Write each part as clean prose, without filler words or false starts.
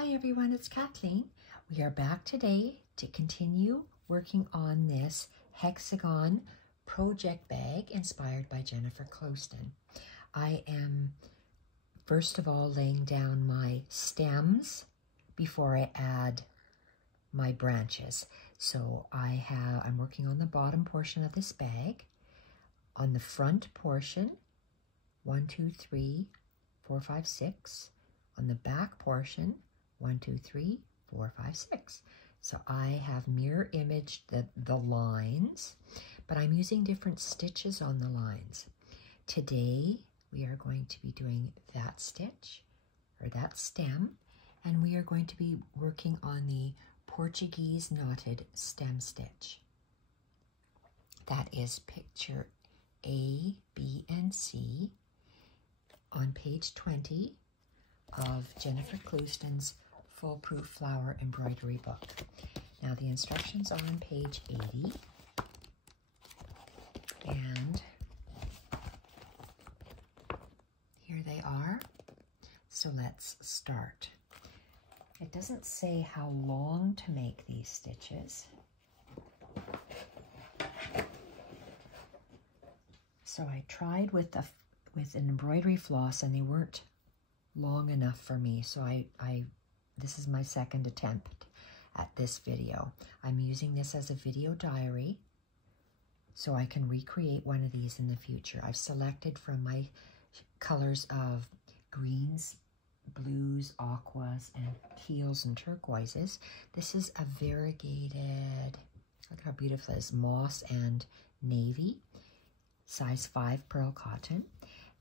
Hi everyone, it's Kathleen. We are back today to continue working on this hexagon project bag inspired by Jennifer Clouston. I am first of all laying down my stems before I add my branches. So I'm working on the bottom portion of this bag. On the front portion, 1, 2, 3, 4, 5, 6. On the back portion, 1, 2, 3, 4, 5, 6. So I have mirror imaged the lines, but I'm using different stitches on the lines. Today, we are going to be doing that stitch, or that stem, and we are going to be working on the Portuguese Knotted Stem Stitch. That is picture A, B, and C on page 20 of Jennifer Clouston's Foolproof Flower Embroidery book. Now the instructions are on page 80, and here they are. So let's start. It doesn't say how long to make these stitches. So I tried with an embroidery floss and they weren't long enough for me. So this is my second attempt at this video. I'm using this as a video diary so I can recreate one of these in the future. I've selected from my colors of greens, blues, aquas, and teals and turquoises. This is a variegated, look how beautiful it is, moss and navy, size 5 pearl cotton.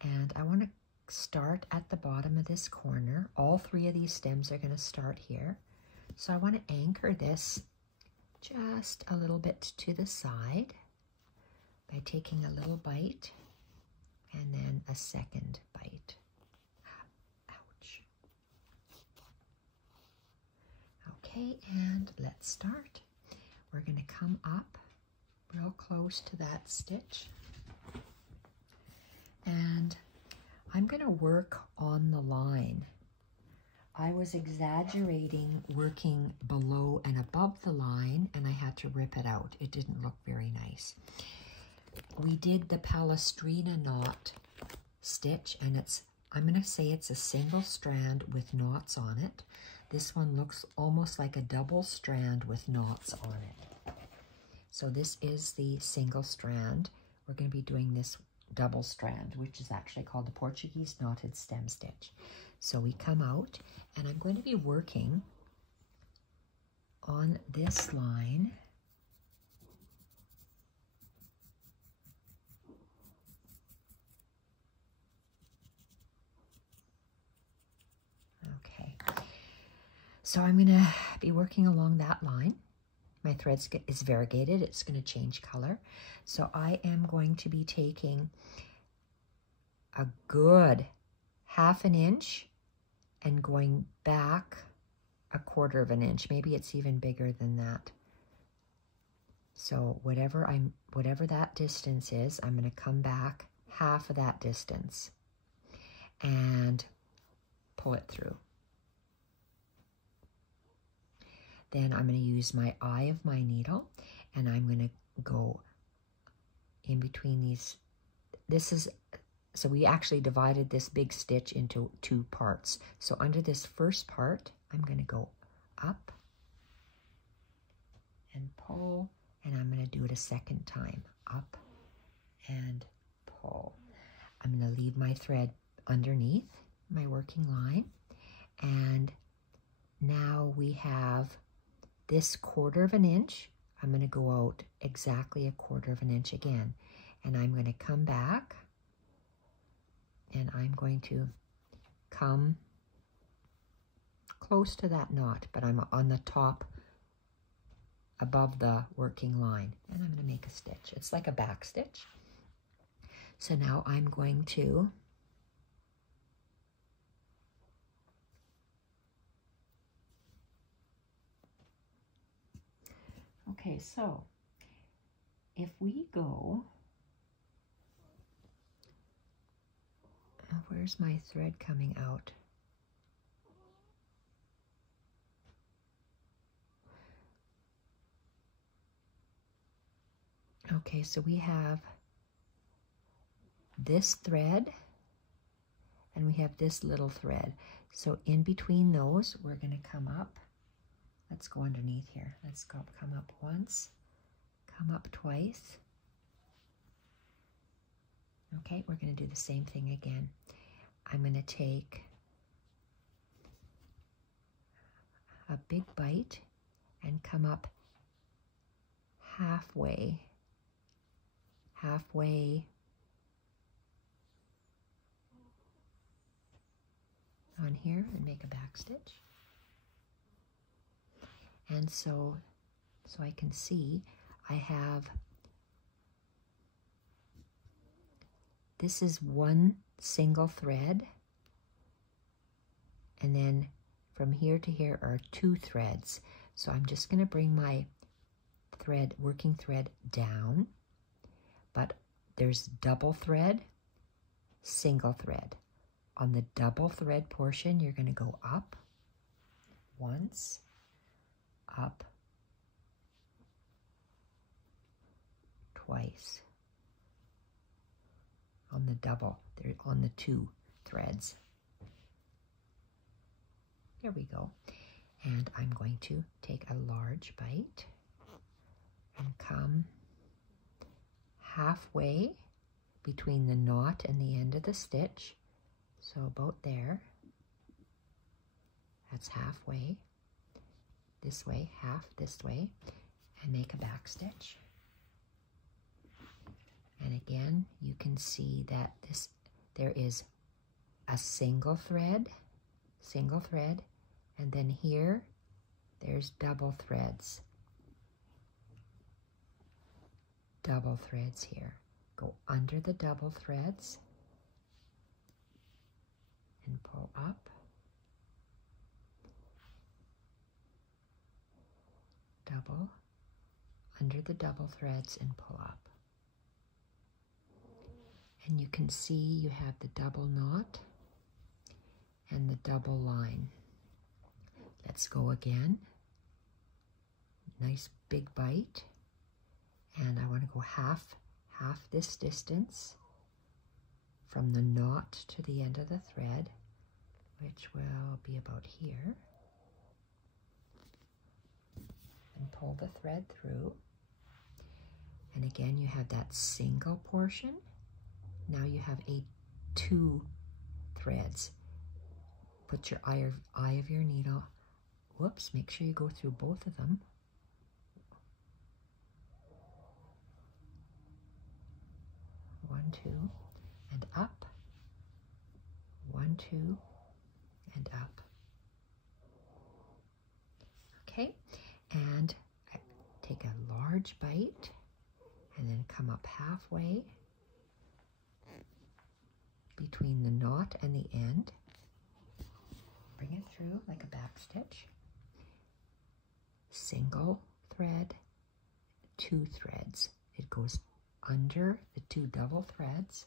And I want to start at the bottom of this corner. All 3 of these stems are going to start here. So I want to anchor this just a little bit to the side by taking a little bite and then a second bite. Ouch. Okay, and let's start. We're going to come up real close to that stitch, and I'm going to work on the line. I was exaggerating working below and above the line, and I had to rip it out. It didn't look very nice. We did the Palestrina knot stitch, and I'm going to say it's a single strand with knots on it. This one looks almost like a double strand with knots on it. So this is the single strand. We're going to be doing this double strand, which is actually called the Portuguese Knotted Stem Stitch. So we come out, and I'm going to be working on this line. Okay, so I'm going to be working along that line. My thread is variegated. It's going to change color. So I am going to be taking a good 1/2 inch and going back 1/4 inch. Maybe it's even bigger than that. So whatever that distance is, I'm going to come back half of that distance and pull it through. Then I'm going to use my eye of my needle, and I'm going to go in between these. So we actually divided this big stitch into 2 parts. So under this first part, I'm going to go up and pull, and I'm going to do it a second time. Up and pull. I'm going to leave my thread underneath my working line, and now we have this 1/4 inch. I'm going to go out exactly 1/4 inch again, and I'm going to come back, and I'm going to come close to that knot, but I'm on the top above the working line, and I'm going to make a stitch. It's like a back stitch. So now I'm going to okay, so if we go, where's my thread coming out? Okay, so we have this thread and we have this little thread. So in between those, we're going to come up. Let's go underneath here. Let's come up once, come up twice. Okay, we're going to do the same thing again. I'm going to take a big bite and come up halfway on here and make a back stitch. And so I can see I have, this is one single thread, and then from here to here are 2 threads. So I'm just going to bring my working thread down, but there's double thread, single thread. On the double thread portion, you're going to go up once, up twice. On the double, they're on the 2 threads. There we go. And I'm going to take a large bite and come halfway between the knot and the end of the stitch. So about there. That's halfway. This way, half this way, and make a back stitch. And again, you can see that there is a single thread, and then here, there's double threads here. Go under the double threads and pull up. Double, under the double threads and pull up. And you can see you have the double knot and the double line. Let's go again. Nice big bite. And I want to go half this distance from the knot to the end of the thread, which will be about here. And pull the thread through. And again, you have that single portion. Now you have 2 threads. Put your eye of your needle. Whoops, make sure you go through both of them. One, 2, and up. 1, 2, and up. Okay, and take a large bite and then come up halfway between the knot and the end. Bring it through like a back stitch. Single thread, 2 threads. It goes under the 2 double threads,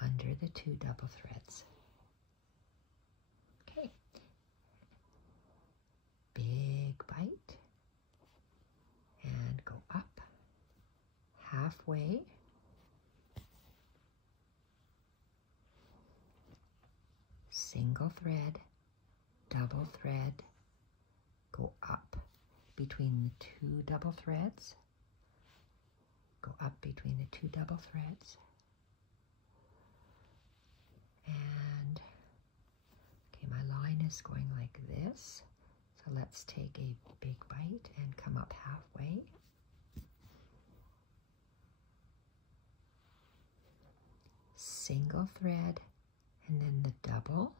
under the 2 double threads. Okay. Big bite and go up halfway. Single thread, double thread, go up between the 2 double threads, go up between the 2 double threads, and okay, my line is going like this, so let's take a big bite and come up halfway. Single thread and then the double,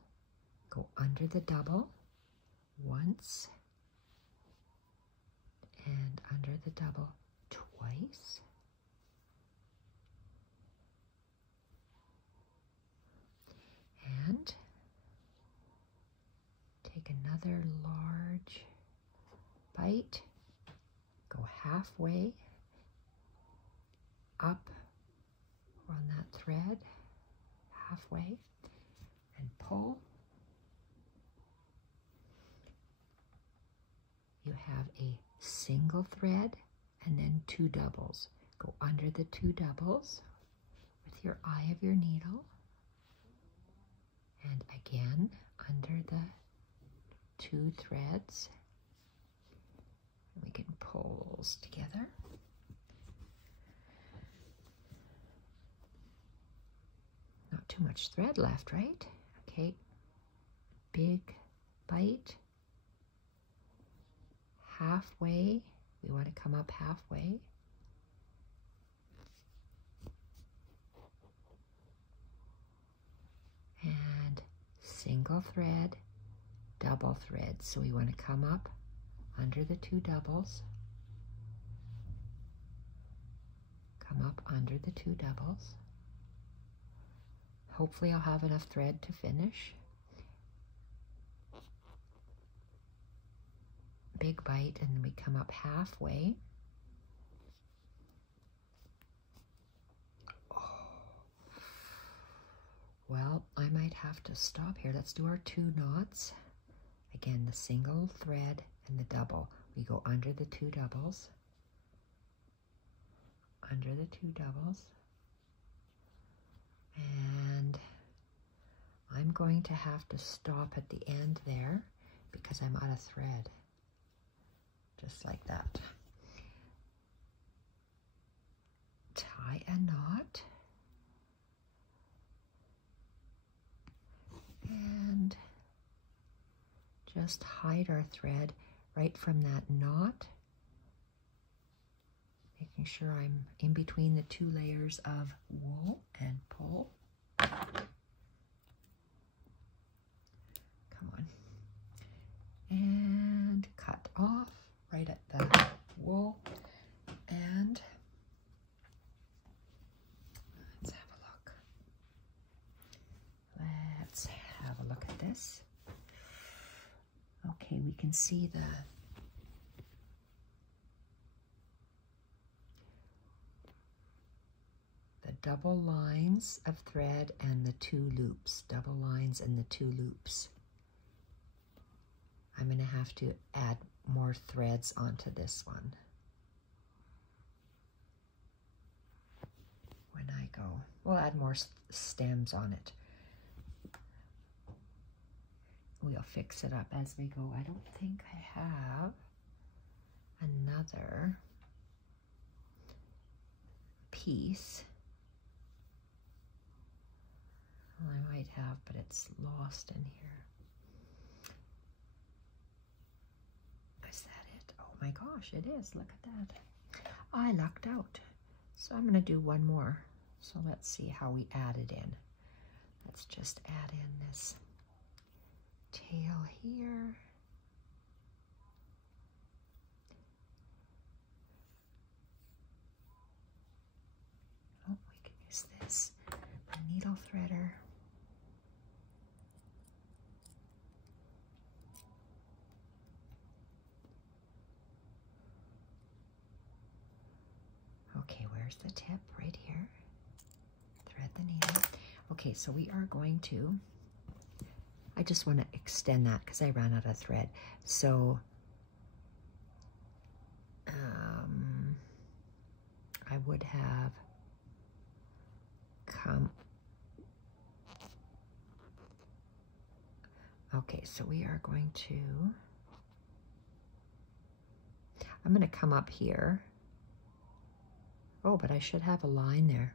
go under the double once and under the double twice. And take another large bite, go halfway up on that thread, halfway, and pull. You have a single thread, and then 2 doubles. Go under the 2 doubles with your eye of your needle, and again under the 2 threads. We can pull those together. Not too much thread left, right? Okay, big bite, halfway. We want to come up halfway. And single thread, double thread. So we want to come up under the 2 doubles, come up under the 2 doubles. Hopefully I'll have enough thread to finish. Big bite, and then we come up halfway. Well, I might have to stop here. Let's do our 2 knots. Again, the single thread and the double. We go under the 2 doubles, under the 2 doubles, and I'm going to have to stop at the end there because I'm out of thread. Just like that. Tie a knot. And just hide our thread right from that knot, making sure I'm in between the 2 layers of wool, and pull. Come on. And cut off right at the wool, and let's have a look. Let's have a look at this. Okay, we can see the double lines of thread and the 2 loops, double lines and the 2 loops. I'm going to have to add more threads onto this one when I go. We'll add more stems on it. We'll fix it up as we go. I don't think I have another piece. Well, I might have, but it's lost in here. Is that it? Oh my gosh, it is. Look at that. I lucked out. So I'm going to do one more. So let's see how we add it in. Let's just add in this tail here. Oh, we can use this, a needle threader. Okay, where's the tip? Right here. Thread the needle. Okay, so we are going to, I just want to extend that because I ran out of thread. So I would have come, okay, so we are going to, I'm going to come up here. Oh, but I should have a line there.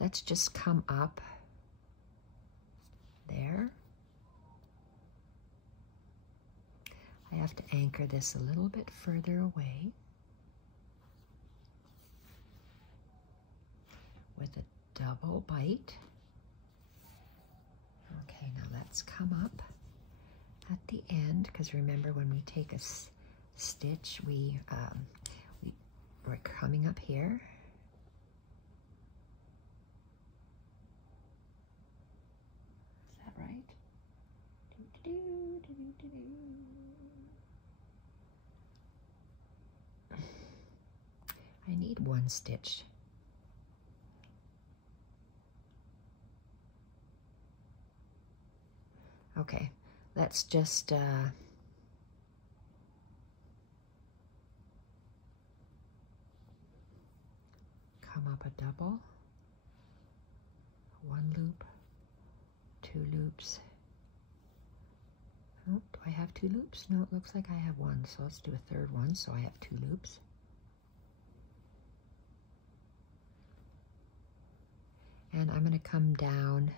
Let's just come up there. I have to anchor this a little bit further away with a double bite. Okay, now let's come up at the end, because remember when we take a stitch, we're coming up here. Is that right? I need one stitch. Okay, let's just top a double, 1 loop, 2 loops. Oh, do I have 2 loops? No, it looks like I have 1, so let's do a 3rd one, so I have 2 loops. And I'm going to come down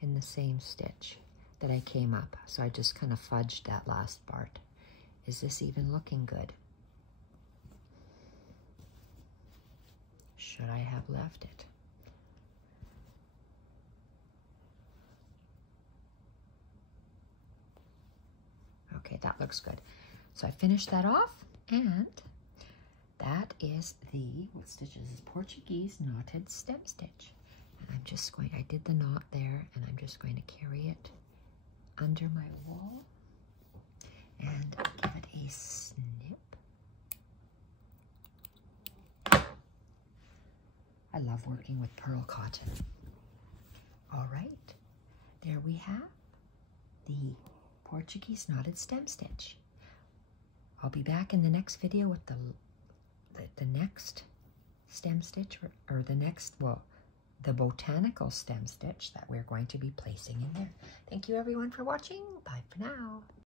in the same stitch that I came up. So I just kind of fudged that last part. Is this even looking good? Should I have left it? Okay, that looks good. So I finished that off, and that is what stitch is this? Portuguese Knotted Stem Stitch. And I'm just going, I did the knot there, and I'm just going to carry it under my wool and give it a snip. I love working with pearl cotton. All right, there we have the Portuguese Knotted Stem Stitch. I'll be back in the next video with the next stem stitch, or the next, well, the botanical stem stitch that we're going to be placing in there. Thank you everyone for watching. Bye for now.